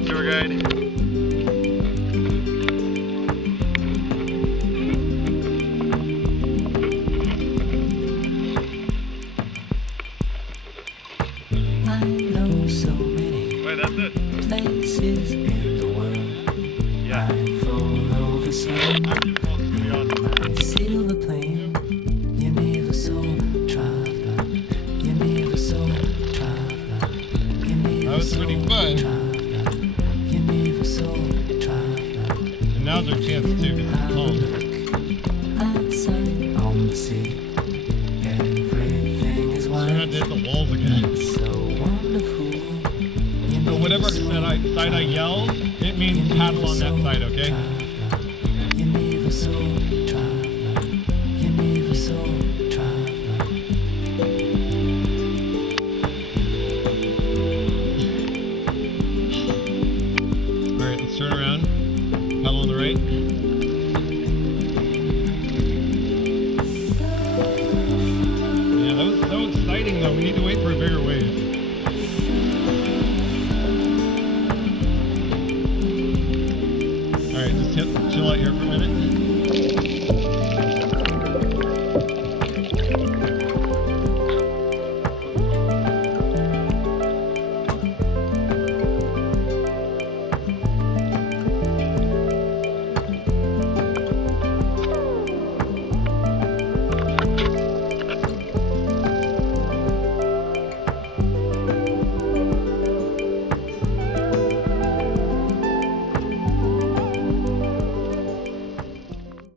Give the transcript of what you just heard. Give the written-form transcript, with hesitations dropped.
morning, tour guide. I know so many Wait, that's it. places in the world. Yeah. I follow the sun. I'm just supposed to be on. My silver plane. You never saw traveler. You never saw traveler. You never That was pretty saw fun. traveler. You never saw traveler. And now's our chance too, because it's calm. Outside on the sea. Everything is Try not white. to hit the walls again. So wonderful. You So never whatever saw side I yell, it means paddle on that side, okay? You never saw traveler. You never saw traveler. Alright, let's turn around. Paddle on the right. Yeah, that was so exciting though. We need to wait for a bigger wave. Alright, just chill out here for a minute.